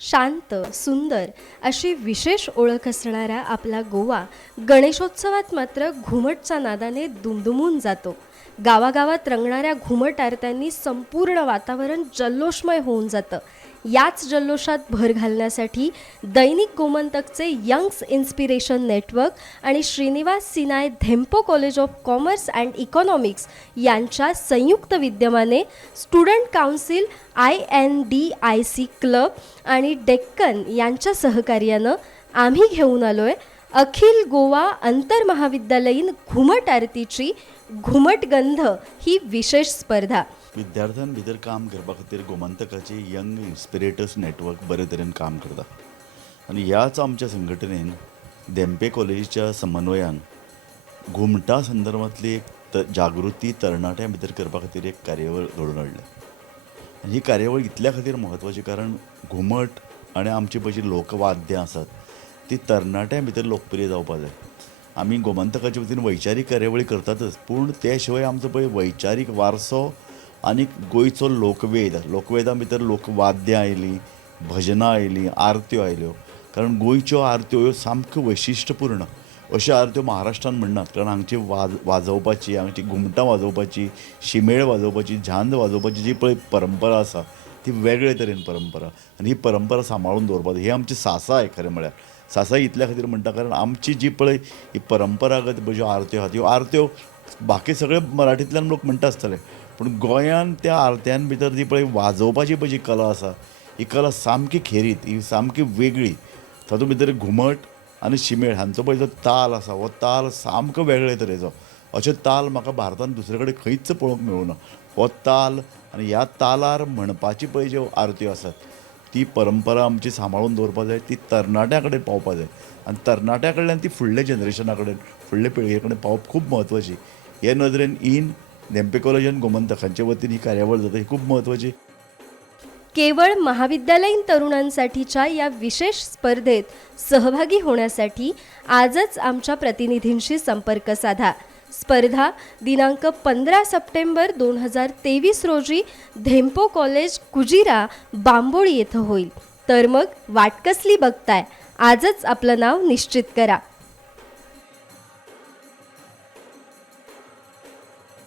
शांत सुंदर अशी विशेष ओळख असणारा आपला गोवा गणेशोत्सवात मात्र घुमटच्या नादाने दुमदुमून जातो. गावागावात रंगणाऱ्या घुमट आरत्यांनी संपूर्ण वातावरण जल्लोषमय होऊन जातं. याच जल्लोषात भर घालण्यासाठी दैनिक गोमंतकचे यंग्स इन्स्पिरेशन नेटवर्क आणि श्रीनिवास सिनाय Dempo college of commerce and economics यांच्या संयुक्त विद्यमाने स्टुडंट काउन्सिल INDIC क्लब आणि डेक्कन यांच्या सहकार्यानं आम्ही घेऊन आलोय अखिल गोवा आंतरमहाविद्यालयीन घुमट आरतीची घुमटगंध ही विशेष स्पर्धा. विद्यार्थ्यां भितर काम करपा खातीर गोमंतकाचे यंग इन्स्पिरेटर्स नेटवर्क बरे तरेन काम करता आनी ह्याच आमच्या संघटनेन धेम्पे कॉलेजीच्या समन्वयान घुमटा संदर्भांतली एक जागृती तरणाट्यां भितर करपा खातीर एक कार्यावळ घडोवन हाडल्या. आनी ही कार्यावळ इतल्या खातीर म्हत्वाची कारण घुमट आनी आमची पळय लोकवाद्यां आसात ती तरणाट्यां भितर लोकप्रिय जावपाक जाय. आमी गोमंतकाचे वतीन वैचारीक कार्यावळी करतातच, पूण ते शिवाय आमचो पळय वैचारीक वारसो आनी गोंयचो लोकवेदां भितर लोकवाद्यां आयलीं, भजनां आयलीं, आरत्यो आयल्यो. कारण गोंयच्यो आरत्यो ह्यो सामक्यो वैशिश्टपूर्ण अश्यो आरत्यो महाराष्ट्रान म्हणनात. कारण हांगची वाजोवपाची, हांगची घुमटां वाजोवपाची, शिमेळ वाजोवपाची, झांज वाजोवपाची जी पळय परंपरा आसा ती वेगळे तरेन परंपरा आनी ही परंपरा सांबाळून दवरपाक जाय. ही आमची सासा आहे खरें म्हळ्यार. सासा इतल्या खातीर म्हणटा कारण आमची जी पळय ही परंपरागत ज्यो आरत्यो आहात ह्यो आरत्यो बाकी सगळे मराठींतल्यान लोक म्हणटा आसतले, पूण गोंयांत त्या आरत्यां भितर जी पळय वाजोवपाची पळय जी कला आसा ही कला सामकी खेरीत, ही सामकी वेगळी. तातूंत भितर घुमट आनी शिमेळ हांचो पळय जो ताल आसा हो ताल सामको वेगळे तरेचो. अशे ताल म्हाका भारतांत दुसरे कडेन खंयच पळोवंक मेळूना. हो ताल आनी ह्या तालार म्हणपाची पळय ज्यो आरत्यो आसात ती परंपरा आमची सांबाळून दवरपाक जाय, ती तरणाट्यां कडेन पावपाक जाय आनी तरणाट्यां कडल्यान ती फुडल्या जनरेशना कडेन, फुडले पिळगे कडेन पावप खूब म्हत्वाची. हे नदरेन धेम्पे कॉलेज आनी गोमंतकांचे वतीन ही कार्यावळ जाता ही खूब म्हत्वाची. केवळ महाविद्यालयीन तरुणांसाठीच्या या विशेष स्पर्धेत सहभागी होण्यासाठी आजच आमच्या प्रतिनिधींशी संपर्क साधा. स्पर्धा दिनांक 15 सप्टेंबर 2023 रोजी धेम्पो कॉलेज कुजिरा बांबोळी येथे होईल. तर मग वाट कसली बघताय? आजच आपलं नाव निश्चित करा.